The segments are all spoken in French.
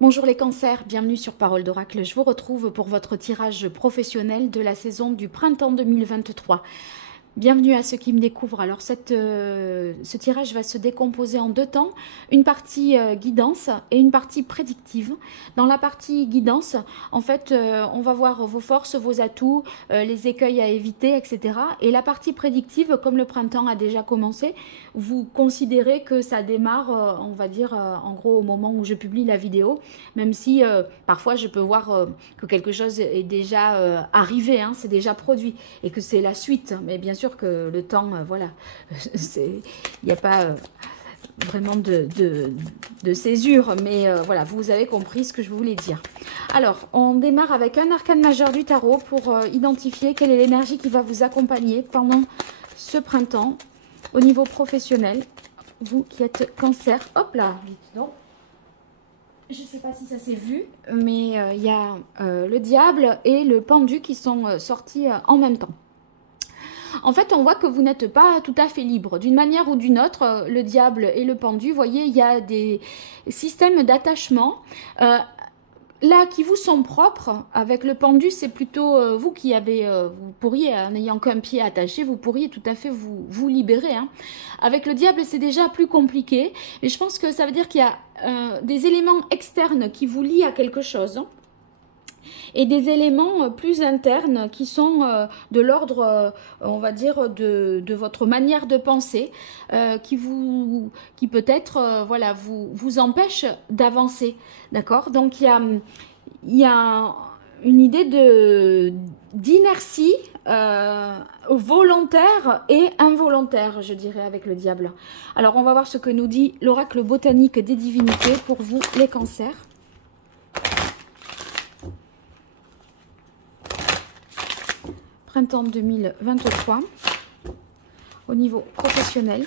Bonjour les cancers, bienvenue sur Parole d'Oracle. Je vous retrouve pour votre tirage professionnel de la saison du printemps 2023. Bienvenue à ceux qui me découvrent. Alors ce tirage va se décomposer en deux temps, une partie guidance et une partie prédictive. Dans la partie guidance, en fait, on va voir vos forces, vos atouts, les écueils à éviter, etc. Et la partie prédictive, comme le printemps a déjà commencé, vous considérez que ça démarre, on va dire, en gros au moment où je publie la vidéo, même si parfois je peux voir que quelque chose est déjà arrivé, hein, c'est déjà produit, et que c'est la suite, mais bien sûr que le temps, voilà, il n'y a pas vraiment de césure, mais voilà, vous avez compris ce que je voulais dire. Alors, on démarre avec un arcane majeur du tarot pour identifier quelle est l'énergie qui va vous accompagner pendant ce printemps au niveau professionnel. Vous qui êtes cancer, hop là, vite donc. Je ne sais pas si ça s'est vu, mais il y a le diable et le pendu qui sont sortis en même temps. En fait, on voit que vous n'êtes pas tout à fait libre. D'une manière ou d'une autre, le diable et le pendu, vous voyez, il y a des systèmes d'attachement là qui vous sont propres. Avec le pendu, c'est plutôt vous qui avez, vous pourriez, en n'ayant qu'un pied attaché, vous pourriez tout à fait vous libérer. Hein. Avec le diable, c'est déjà plus compliqué. Et je pense que ça veut dire qu'il y a des éléments externes qui vous lient à quelque chose. Hein. Et des éléments plus internes qui sont de l'ordre, on va dire, de votre manière de penser, qui peut-être voilà, vous empêche d'avancer. D'accord? Donc, il y a une idée d'inertie volontaire et involontaire, je dirais, avec le diable. Alors, on va voir ce que nous dit l'oracle botanique des divinités pour vous, les cancers. Printemps 2023, au niveau professionnel,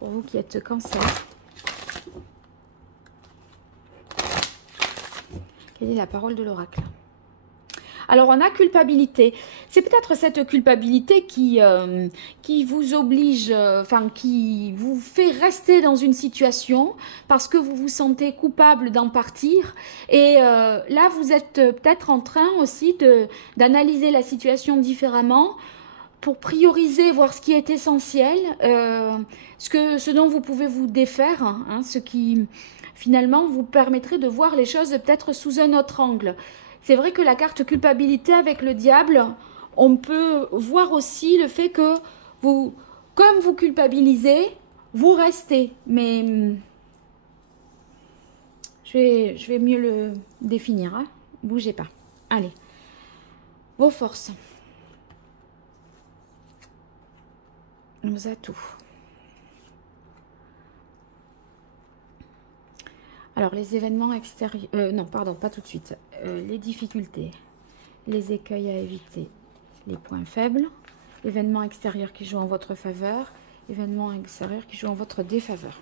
pour vous qui êtes cancer. Quelle est la parole de l'oracle? Alors, on a culpabilité. C'est peut-être cette culpabilité qui vous oblige, enfin, qui vous fait rester dans une situation parce que vous vous sentez coupable d'en partir. Et là, vous êtes peut-être en train aussi d'analyser la situation différemment pour prioriser, voir ce qui est essentiel, ce dont vous pouvez vous défaire, hein, ce qui, finalement, vous permettrait de voir les choses peut-être sous un autre angle. C'est vrai que la carte culpabilité avec le diable, on peut voir aussi le fait que vous, comme vous culpabilisez, vous restez. Mais je vais mieux le définir. Hein. Bougez pas. Allez. Vos forces. Vos atouts. Alors, les événements extérieurs... non, pardon, pas tout de suite. Les difficultés, les écueils à éviter, les points faibles, événements extérieurs qui jouent en votre faveur, événements extérieurs qui jouent en votre défaveur.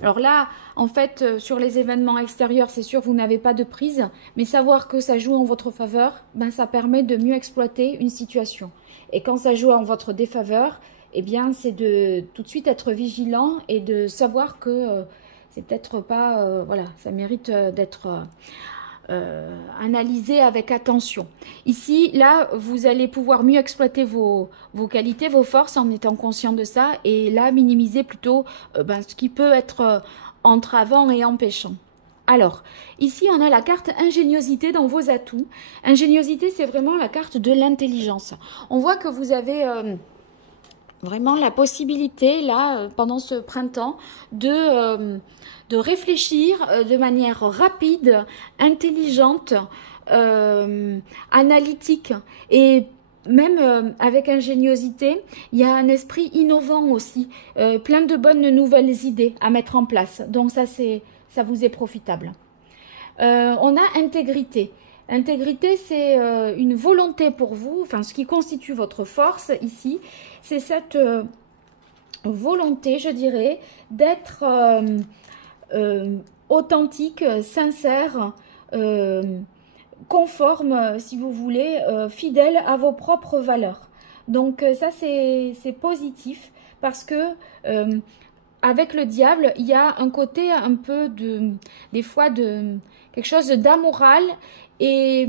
Alors là, en fait, sur les événements extérieurs, c'est sûr, vous n'avez pas de prise, mais savoir que ça joue en votre faveur, ben, ça permet de mieux exploiter une situation. Et quand ça joue en votre défaveur, eh bien, c'est de tout de suite être vigilant et de savoir que... c'est peut-être pas, voilà, ça mérite d'être analysé avec attention. Ici, là, vous allez pouvoir mieux exploiter vos qualités, vos forces en étant conscient de ça et là, minimiser plutôt ce qui peut être entravant et empêchant. Alors, ici, on a la carte ingéniosité dans vos atouts. Ingéniosité, c'est vraiment la carte de l'intelligence. On voit que vous avez... vraiment la possibilité, là, pendant ce printemps, de réfléchir de manière rapide, intelligente, analytique et même avec ingéniosité, il y a un esprit innovant aussi, plein de bonnes nouvelles idées à mettre en place. Donc ça vous est profitable. On a intégrité. Intégrité, c'est une volonté pour vous, enfin ce qui constitue votre force ici, c'est cette volonté, je dirais, d'être authentique, sincère, conforme, si vous voulez, fidèle à vos propres valeurs. Donc ça, c'est positif parce que avec le diable, il y a un côté un peu des fois de quelque chose d'amoral et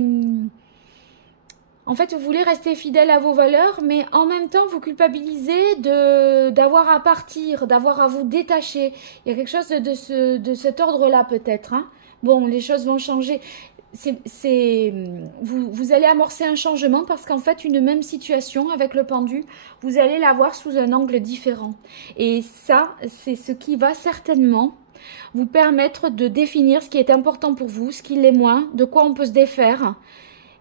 en fait, vous voulez rester fidèle à vos valeurs, mais en même temps, vous culpabilisez d'avoir à partir, d'avoir à vous détacher. Il y a quelque chose de cet ordre-là peut-être. Hein. Bon, les choses vont changer. Vous allez amorcer un changement parce qu'en fait, une même situation avec le pendu, vous allez la voir sous un angle différent. Et ça, c'est ce qui va certainement vous permettre de définir ce qui est important pour vous, ce qui l'est moins, de quoi on peut se défaire.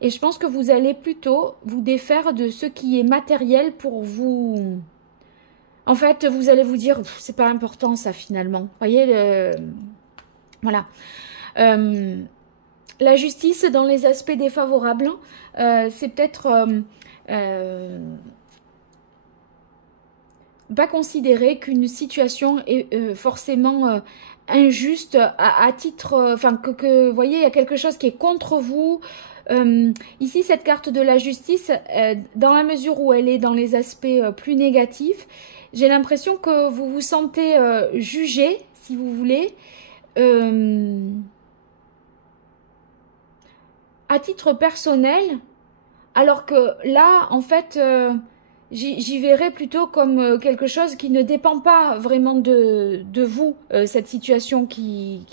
Et je pense que vous allez plutôt vous défaire de ce qui est matériel pour vous. En fait, vous allez vous dire, c'est pas important ça finalement. Vous voyez, voilà. La justice dans les aspects défavorables, c'est peut-être pas considérer qu'une situation est forcément injuste à titre, enfin que vous voyez, il y a quelque chose qui est contre vous. Ici, cette carte de la justice, dans la mesure où elle est dans les aspects plus négatifs, j'ai l'impression que vous vous sentez jugé, si vous voulez, à titre personnel, alors que là, en fait, j'y verrais plutôt comme quelque chose qui ne dépend pas vraiment de vous, cette situation qui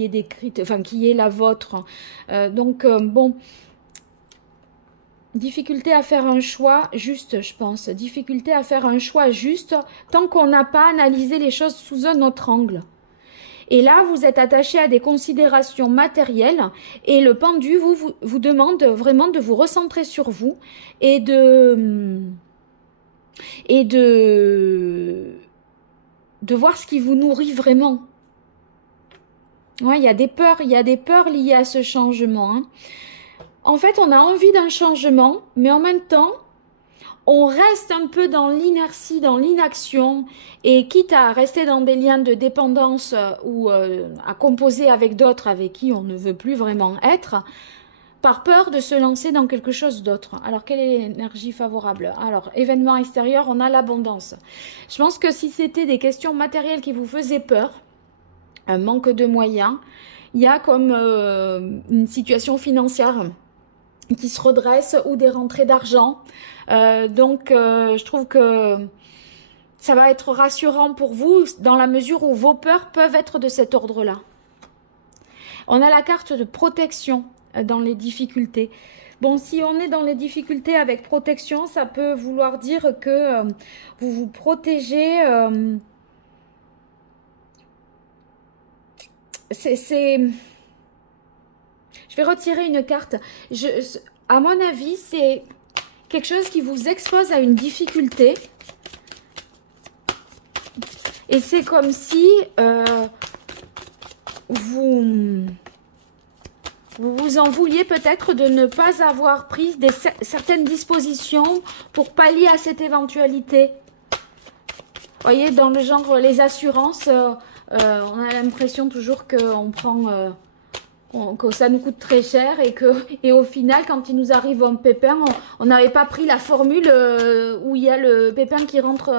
est décrite, enfin qui est la vôtre. Bon, difficulté à faire un choix juste, je pense. Difficulté à faire un choix juste tant qu'on n'a pas analysé les choses sous un autre angle. Et là, vous êtes attaché à des considérations matérielles et le pendu vous demande vraiment de vous recentrer sur vous et de voir ce qui vous nourrit vraiment. Ouais, il y a des peurs liées à ce changement. Hein. En fait, on a envie d'un changement, mais en même temps, on reste un peu dans l'inertie, dans l'inaction, et quitte à rester dans des liens de dépendance ou à composer avec d'autres avec qui on ne veut plus vraiment être, par peur de se lancer dans quelque chose d'autre. Alors, quelle est l'énergie favorable? Alors, événement extérieur, on a l'abondance. Je pense que si c'était des questions matérielles qui vous faisaient peur, un manque de moyens, il y a comme une situation financière qui se redresse ou des rentrées d'argent. Je trouve que ça va être rassurant pour vous dans la mesure où vos peurs peuvent être de cet ordre-là. On a la carte de protection dans les difficultés. Bon, si on est dans les difficultés avec protection, ça peut vouloir dire que vous vous protégez. Je vais retirer une carte. À mon avis, c'est quelque chose qui vous expose à une difficulté. Et c'est comme si vous vous en vouliez peut-être de ne pas avoir pris certaines dispositions pour pallier à cette éventualité. Vous voyez, dans le genre, les assurances, on a l'impression toujours qu'on prend... que ça nous coûte très cher et au final, quand il nous arrive un pépin, on n'avait pas pris la formule où il y a le pépin qui rentre,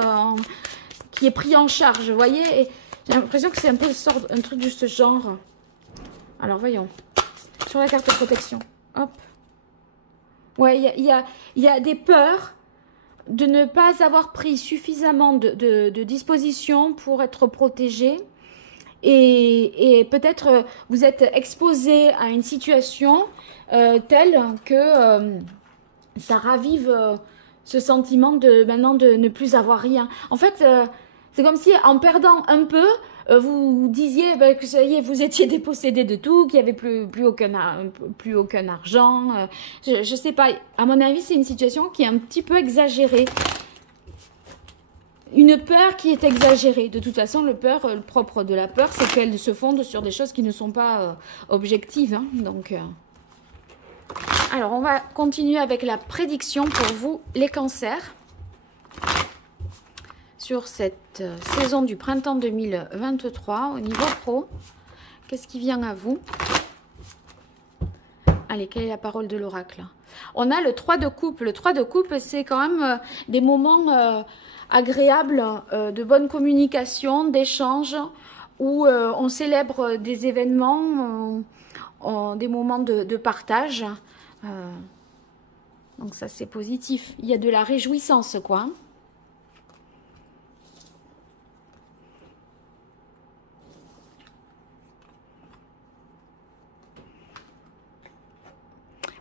qui est pris en charge, vous voyez. J'ai l'impression que c'est un peu un truc de ce genre. Alors, voyons. Sur la carte de protection. Hop. Ouais, il y a des peurs de ne pas avoir pris suffisamment de dispositions pour être protégé. Et peut-être vous êtes exposé à une situation telle que ça ravive ce sentiment maintenant de ne plus avoir rien. En fait, c'est comme si en perdant un peu, vous disiez que ça y est, vous étiez dépossédé de tout, qu'il n'y avait plus aucun argent. Je ne sais pas, à mon avis, c'est une situation qui est un petit peu exagérée. Une peur qui est exagérée. De toute façon, le propre de la peur, c'est qu'elle se fonde sur des choses qui ne sont pas objectives. Hein. Alors, on va continuer avec la prédiction pour vous, les cancers. Sur cette saison du printemps 2023, au niveau pro, qu'est-ce qui vient à vous? Allez, quelle est la parole de l'oracle? On a le 3 de coupe. Le 3 de coupe, c'est quand même des moments agréables, de bonne communication, d'échange, où on célèbre des événements, des moments de partage. Donc ça, c'est positif. Il y a de la réjouissance, quoi.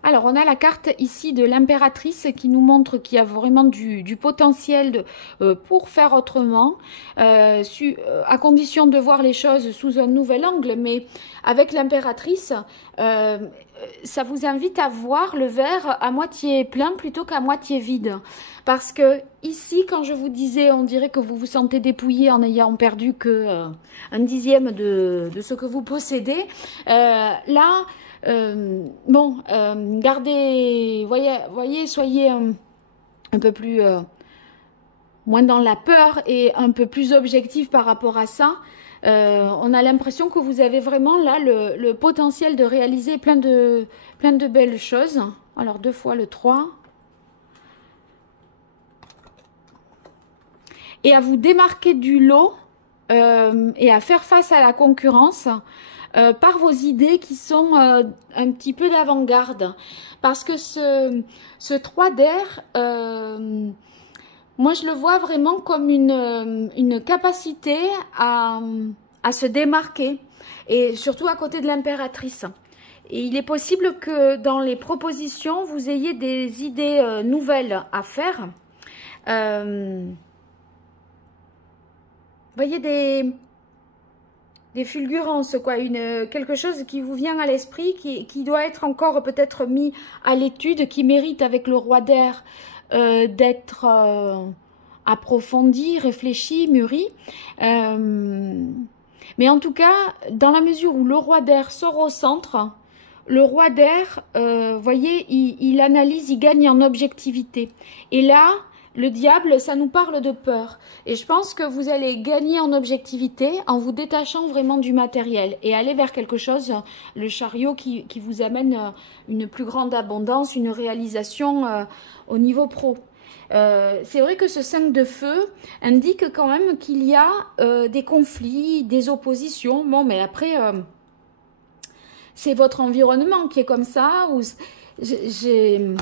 Alors, on a la carte ici de l'impératrice qui nous montre qu'il y a vraiment du potentiel pour faire autrement, à condition de voir les choses sous un nouvel angle. Mais avec l'impératrice, ça vous invite à voir le verre à moitié plein plutôt qu'à moitié vide. Parce que ici, quand je vous disais, on dirait que vous vous sentez dépouillé en ayant perdu que un dixième de ce que vous possédez. Là... gardez, voyez, soyez un peu plus, moins dans la peur et un peu plus objectif par rapport à ça. On a l'impression que vous avez vraiment là le potentiel de réaliser plein de belles choses. Alors, 2 fois le 3. Et à vous démarquer du lot et à faire face à la concurrence. Par vos idées qui sont un petit peu d'avant-garde. Parce que ce 3 d'air, moi je le vois vraiment comme une capacité à se démarquer. Et surtout à côté de l'impératrice. Et il est possible que dans les propositions, vous ayez des idées nouvelles à faire. Voyez des fulgurances, quoi, quelque chose qui vous vient à l'esprit, qui doit être encore peut-être mis à l'étude, qui mérite avec le roi d'air d'être approfondi, réfléchi, mûri. Mais en tout cas, dans la mesure où le roi d'air sort au centre, le roi d'air, voyez, il analyse, il gagne en objectivité. Et là... Le diable, ça nous parle de peur. Et je pense que vous allez gagner en objectivité en vous détachant vraiment du matériel et aller vers quelque chose, le chariot qui vous amène une plus grande abondance, une réalisation au niveau pro. C'est vrai que ce 5 de feu indique quand même qu'il y a des conflits, des oppositions. Bon, mais après, c'est votre environnement qui est comme ça. J'ai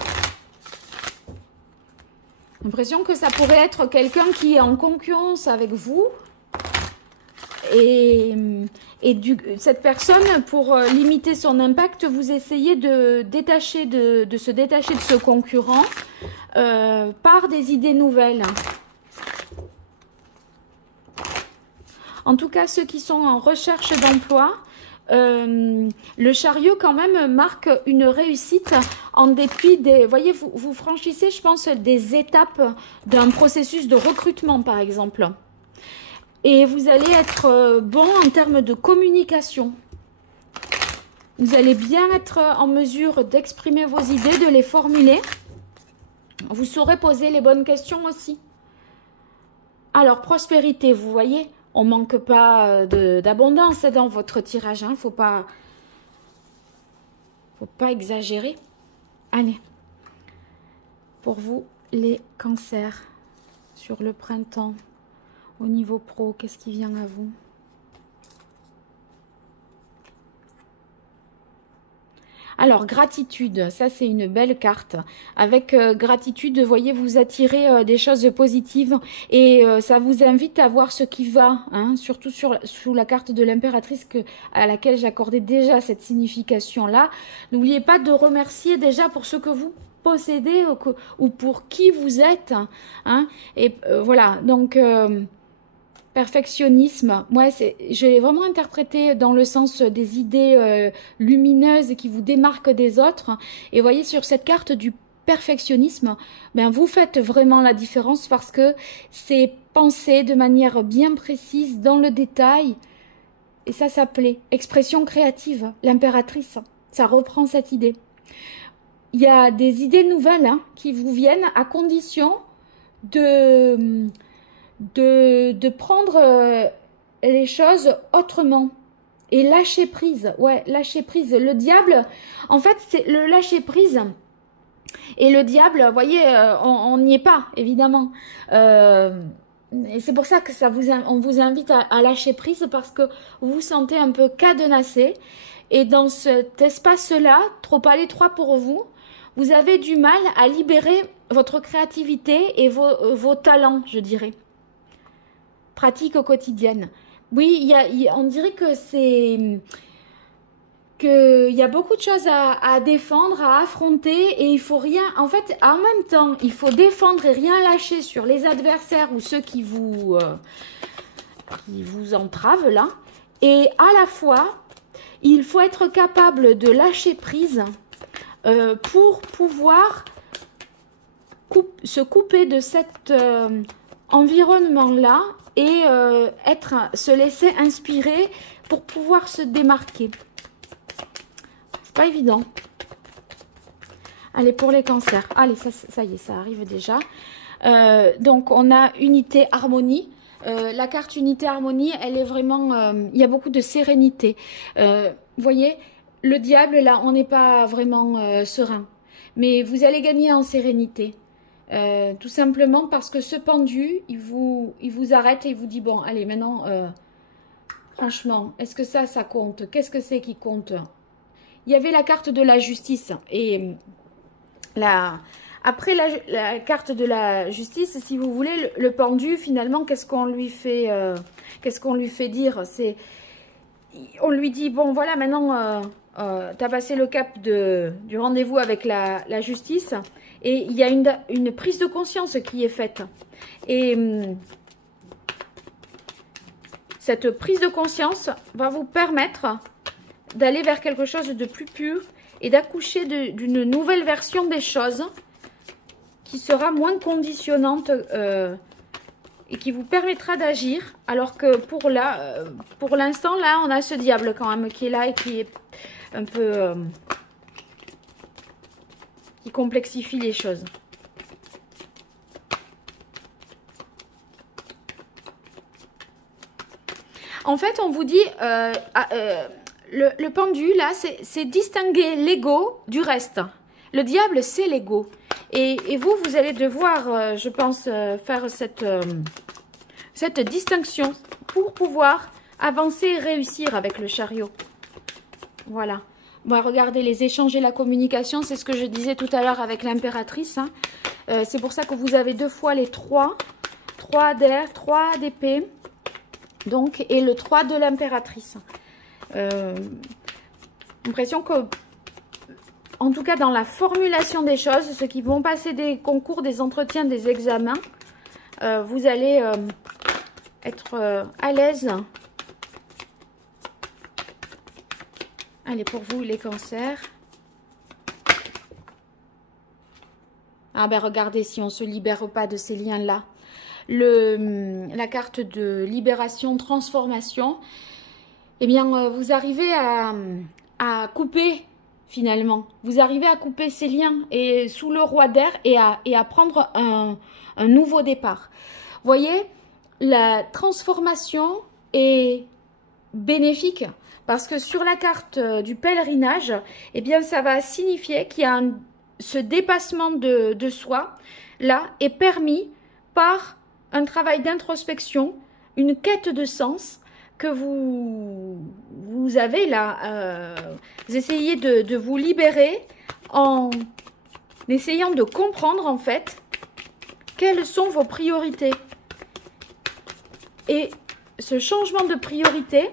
l'impression que ça pourrait être quelqu'un qui est en concurrence avec vous. Et cette personne, pour limiter son impact, vous essayez de se détacher de ce concurrent par des idées nouvelles. En tout cas, ceux qui sont en recherche d'emploi, le chariot quand même marque une réussite en dépit des... Voyez, vous franchissez, je pense, des étapes d'un processus de recrutement, par exemple. Et vous allez être bon en termes de communication. Vous allez bien être en mesure d'exprimer vos idées, de les formuler. Vous saurez poser les bonnes questions aussi. Alors, prospérité, vous voyez, on ne manque pas d'abondance dans votre tirage. Hein. Faut pas exagérer. Allez, pour vous, les cancers sur le printemps, au niveau pro, qu'est-ce qui vient à vous? Alors, gratitude, ça c'est une belle carte. Avec gratitude, vous voyez, vous attirez des choses positives et ça vous invite à voir ce qui va, hein, surtout sous la carte de l'impératrice à laquelle j'accordais déjà cette signification-là. N'oubliez pas de remercier déjà pour ce que vous possédez ou pour qui vous êtes. Hein, et voilà, donc... perfectionnisme, moi je l'ai vraiment interprété dans le sens des idées lumineuses qui vous démarquent des autres. Et voyez, sur cette carte du perfectionnisme, ben vous faites vraiment la différence parce que c'est pensé de manière bien précise, dans le détail. Et ça s'appelait expression créative, l'impératrice. Ça reprend cette idée. Il y a des idées nouvelles hein, qui vous viennent à condition de prendre les choses autrement. Et lâcher prise, ouais, lâcher prise. Le diable, en fait, c'est le lâcher prise. Et le diable, vous voyez, on n'y est pas, évidemment. Et c'est pour ça que on vous invite à lâcher prise parce que vous vous sentez un peu cadenassé. Et dans cet espace-là, trop à l'étroit pour vous, vous avez du mal à libérer votre créativité et vos talents, je dirais. Pratiques quotidiennes. Oui, on dirait que qu'il y a beaucoup de choses à défendre, à affronter et il faut rien, en fait, en même temps, il faut défendre et rien lâcher sur les adversaires ou ceux qui vous entravent là. Et à la fois, il faut être capable de lâcher prise pour pouvoir se couper de cet environnement-là et se laisser inspirer pour pouvoir se démarquer. C'est pas évident. Allez, pour les cancers. Allez, ça y est, ça arrive déjà. Donc, on a unité, harmonie. La carte unité, harmonie, elle est vraiment... il y a beaucoup de sérénité. Vous voyez, le diable, là, on n'est pas vraiment serein. Mais vous allez gagner en sérénité. Tout simplement parce que ce pendu, il vous arrête et il vous dit, bon, allez, maintenant, franchement, est-ce que ça compte? Qu'est-ce que c'est qui compte? Il y avait la carte de la justice et après la carte de la justice, si vous voulez, le pendu, finalement, qu'est-ce qu'on lui fait dire? On lui dit, bon, voilà, maintenant, tu as passé le cap du rendez-vous avec la justice et il y a une prise de conscience qui est faite. Et cette prise de conscience va vous permettre d'aller vers quelque chose de plus pur et d'accoucher d'une nouvelle version des choses qui sera moins conditionnante et qui vous permettra d'agir, alors que pour l'instant, là, on a ce diable quand même qui est là et qui est un peu... qui complexifie les choses. En fait, on vous dit... le pendu, là, c'est distinguer l'ego du reste. Le diable, c'est l'ego. Et vous allez devoir, je pense, faire cette distinction pour pouvoir avancer et réussir avec le chariot. Voilà. Bon, regardez, les échanges et la communication, c'est ce que je disais tout à l'heure avec l'impératrice. Hein. C'est pour ça que vous avez deux fois les 3 d'air, 3 d'épée, donc, et le 3 de l'impératrice. L'impression que, en tout cas dans la formulation des choses, ceux qui vont passer des concours, des entretiens, des examens, vous allez être à l'aise. Allez, pour vous les cancers. Ah ben regardez, si on ne se libère pas de ces liens-là. La carte de libération, transformation, eh bien, vous arrivez à couper, finalement. Vous arrivez à couper ces liens et sous le roi d'air et à prendre un nouveau départ. Vous voyez, la transformation est bénéfique parce que sur la carte du pèlerinage, eh bien, ça va signifier qu'il y a ce dépassement de soi, là, est permis par un travail d'introspection, une quête de sens, que vous avez là, vous essayez de vous libérer en essayant de comprendre en fait quelles sont vos priorités. Et ce changement de priorité,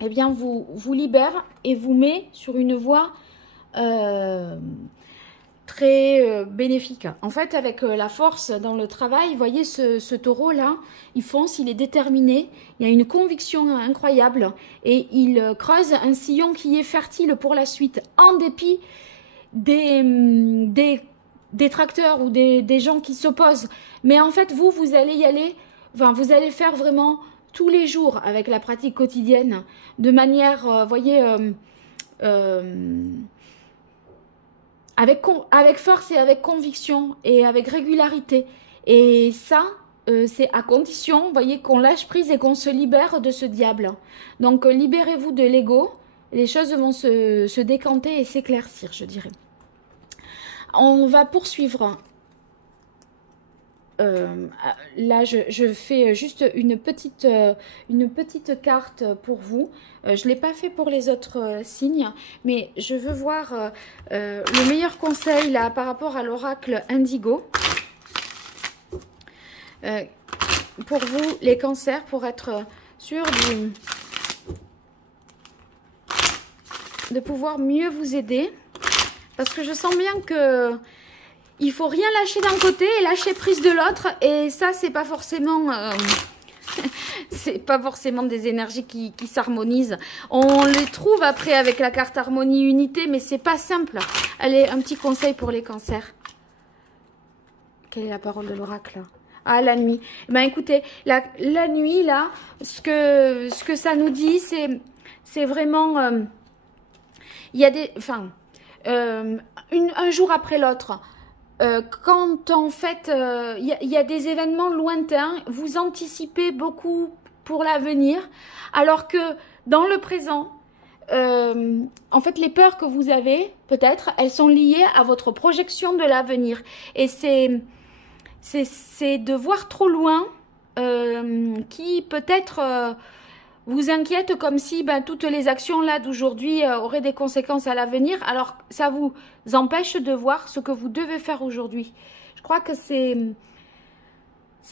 eh bien vous libère et vous met sur une voie très bénéfique. En fait, avec la force dans le travail, vous voyez ce taureau-là, il fonce, il est déterminé, il y a une conviction incroyable et il creuse un sillon qui est fertile pour la suite, en dépit des détracteurs ou des gens qui s'opposent. Mais en fait, vous allez y aller, enfin, vous allez le faire vraiment tous les jours avec la pratique quotidienne, de manière, vous voyez... avec force et avec conviction et avec régularité. Et ça, c'est à condition, vous voyez, qu'on lâche prise et qu'on se libère de ce diable. Donc, libérez-vous de l'ego. Les choses vont se décanter et s'éclaircir, je dirais. On va poursuivre. Là, je fais juste une petite carte pour vous. Je ne l'ai pas fait pour les autres signes, mais je veux voir le meilleur conseil là par rapport à l'oracle Indigo. Pour vous, les cancers, pour être sûr de pouvoir mieux vous aider. Parce que je sens bien que il faut rien lâcher d'un côté et lâcher prise de l'autre. Et ça, c'est pas forcément... c'est pas forcément des énergies qui s'harmonisent. On les trouve après avec la carte harmonie unité, mais c'est pas simple. Allez, un petit conseil pour les cancers. Quelle est la parole de l'oracle? Ah, la nuit. Ben écoutez, la nuit, là, ce que ça nous dit, c'est vraiment... il y a des... Enfin, un jour après l'autre... quand en fait il y a des événements lointains, vous anticipez beaucoup pour l'avenir, alors que dans le présent, en fait les peurs que vous avez, peut-être, elles sont liées à votre projection de l'avenir. Et c'est de voir trop loin qui peut-être vous inquiète, comme si toutes les actions là d'aujourd'hui auraient des conséquences à l'avenir, alors ça vous empêche de voir ce que vous devez faire aujourd'hui. Je crois que c'est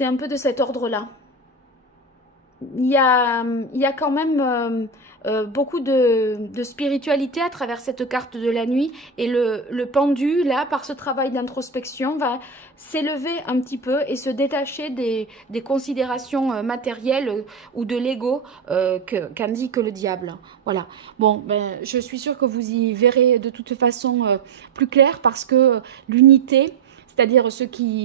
un peu de cet ordre-là. Il y a quand même beaucoup de spiritualité à travers cette carte de la nuit, et le pendu, là, par ce travail d'introspection, va s'élever un petit peu et se détacher des considérations matérielles ou de l'ego qu'indique le diable. Voilà. Bon, je suis sûre que vous y verrez de toute façon plus clair, parce que l'unité, c'est-à-dire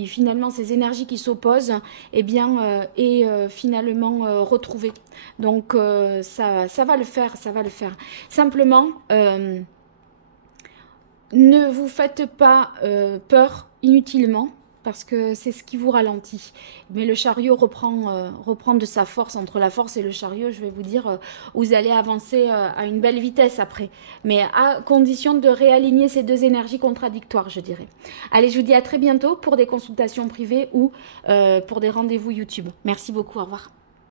finalement, ces énergies qui s'opposent, eh bien, est finalement retrouvée. Donc, ça va le faire, ça va le faire. Simplement, ne vous faites pas peur inutilement, parce que c'est ce qui vous ralentit. Mais le chariot reprend de sa force. Entre la force et le chariot, je vais vous dire, vous allez avancer à une belle vitesse après. Mais à condition de réaligner ces deux énergies contradictoires, je dirais. Allez, je vous dis à très bientôt pour des consultations privées ou pour des rendez-vous YouTube. Merci beaucoup, au revoir.